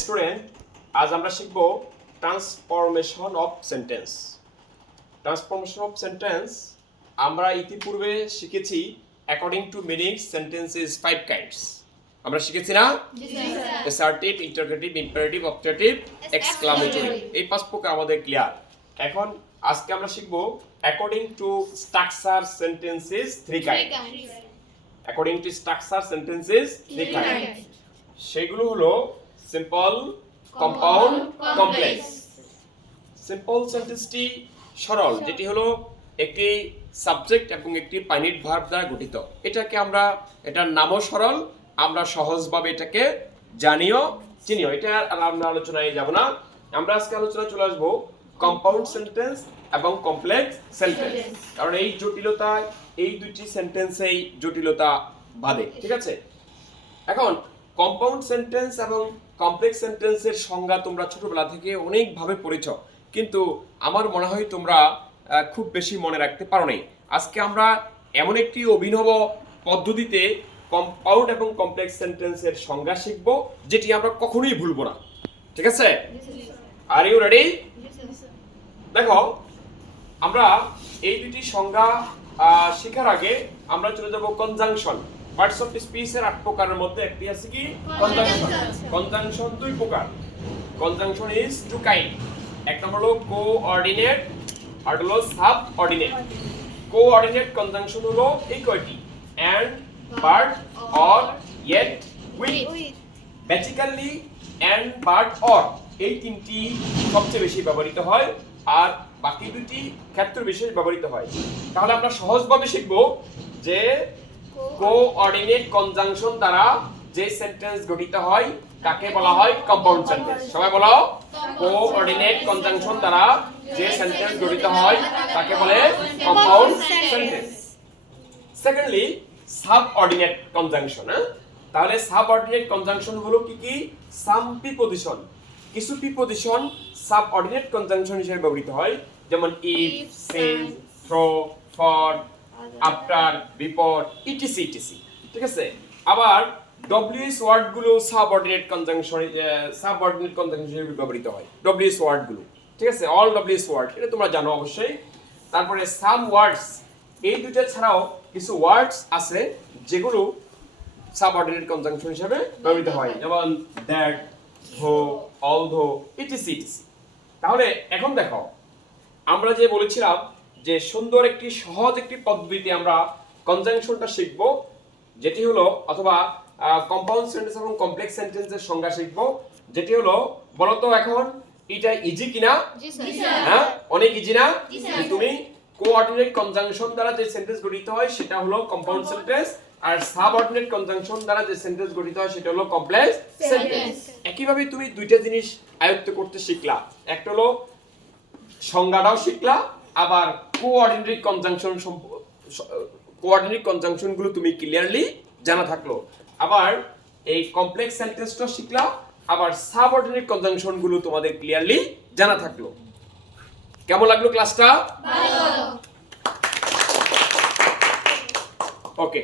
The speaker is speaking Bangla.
স্টুডেন্ট, আজ আমরা শিখব transformation of sentence. Transformation of sentence আমরা ইতিপূর্বে শিখেছি according to meaning sentence is 5 kinds. আমরা শিখেছি না? Assertive, interrogative, imperative, objective, exclamatory. এই 5 প্রকার আমাদের ক্লিয়ার। এখন আজকে আমরা শিখব according to structure sentences 3 kind. According to structure sentences 3 kind. সেগুলো হলো সিম্পল, কম্পাউন্ড, কমপ্লেক্স। সিম্পল সেন্টেন্সটি সরল, যেটি হলো একটি সাবজেক্ট এবং একটি ফাইনাইট ভার্ব দ্বারা গঠিত। এটার নামও সরল, আমরা সহজভাবে এটাকে জানিও চিনিও। এটা আমরা আলোচনায় যাব না। আমরা আজকে আলোচনায় চলে আসবো কম্পাউন্ড সেন্টেন্স এবং কমপ্লেক্স সেন্টেন্স, কারণ এই জটিলতা এই দুইটি সেন্টেন্সেই জটিলতা বাদে। ঠিক আছে, এখন কম্পাউন্ড সেন্টেন্স এবং কমপ্লেক্স সেন্টেন্সের সংজ্ঞা তোমরা ছোটবেলা থেকে অনেকভাবে পড়েছ, কিন্তু আমার মনে হয় তোমরা খুব বেশি মনে রাখতে পারো নাই। আজকে আমরা এমন একটি অভিনব পদ্ধতিতে কম্পাউন্ড এবং কমপ্লেক্স সেন্টেন্সের সংজ্ঞা শিখব, যেটি আমরা কখনোই ভুলবো না। ঠিক আছে? Are you ready? দেখো, আমরা এই দুটি সংজ্ঞা শেখার আগে আমরা চলে যাব কনজাংশন। পার্টস অফ স্পিচ এর 8 প্রকারের মধ্যে একটি আছে কি? কনজাংশন। কনজাংশন 2 প্রকার। Conjunction is 2 kind. এক নম্বর হলো কোঅর্ডিনেট, আর হলো সাবঅর্ডিনেট। কোঅর্ডিনেট কনজাংশন হলো এই কয়টি: and, but, or, yet, with. Basically and, but, or এই তিনটি সবচেয়ে বেশি ব্যবহৃত হয়, আর বাকি দুটি ক্ষেত্র বিশেষ ব্যবহৃত হয়। তাহলে আমরা সহজভাবে শিখব যে কোঅর্ডিনেট কনজাংশন দ্বারা যে সেন্টেন্স গঠিত হয় কাকে বলা হয়? Compound sentence. সবাই বলো, কোঅর্ডিনেট কনজাংশন দ্বারা যে সেন্টেন্স গঠিত হয় তাকে বলে compound sentence. Secondly, subordinate conjunction. তাহলে সাবঅর্ডিনেট কনজাংশন হলো কি কি? Some preposition. কিছু প্রিপোজিশন সাবঅর্ডিনেট কনজাংশন হিসেবে ব্যবহৃত হয়, যেমন if, since, through, for, after, before, ETC ETC. ঠিক আছে? আবার ডব্লিউএস ওয়ার্ডগুলো সাবঅর্ডিনেট কনজাংশন হিসেবে ব্যবহৃত হয়। ডব্লিউএস ওয়ার্ডগুলো, ঠিক আছে? অল ডব্লিউএস ওয়ার্ড, এটা তোমরা জানো অবশ্যই। তারপরে সাম ওয়ার্ডস, এই দুটো ছাড়াও কিছু ওয়ার্ডস আছে যেগুলো সাবঅর্ডিনেট কনজাংশন হিসেবে ব্যবহৃত হয়, যেমন দ্যাট, ধো, অলধো, ইটিসি ইটিসি। তাহলে এখন দেখো, আমরা যে বলেছিলাম যে সুন্দর একটি সহজ একটি পদ্ধতিতে আমরা কনজাংশনটা শিখব, যেটি হলো, অথবা কম্পাউন্ড সেন্টেন্স এবং কমপ্লেক্স সেন্টেন্সের সংজ্ঞা শিখব, যেটি হলো, বলতো এখন এটা ইজি কিনা? হ্যাঁ, অনেক ইজি না? তুমি কোঅর্ডিনেট কনজাংশন দ্বারা যে সেন্টেন্স গঠিত হয় সেটা হলো কম্পাউন্ড সেন্টেন্স, আর সাবঅর্ডিনেট কনজাংশন দ্বারা যে সেন্টেন্স গঠিত হয় সেটা হলো কমপ্লেক্স সেন্টেন্স। একইভাবে তুমি দুইটা জিনিস আয়ত্ত করতে শিখলা, একটা হলো সংজ্ঞাটাও শিখলা, আবার কোঅর্ডিনেট কনজাংশন গুলো তুমি ক্লিয়ারলি জানা থাকলো। আবার এই কমপ্লেক্স সেন্টেন্সটা শিখলা, আবার সাবঅর্ডিনেট কনজাংশন গুলো তোমাদের ক্লিয়ারলি জানা থাকলো। কেমন লাগলো ক্লাসটা? ভালো। ওকে।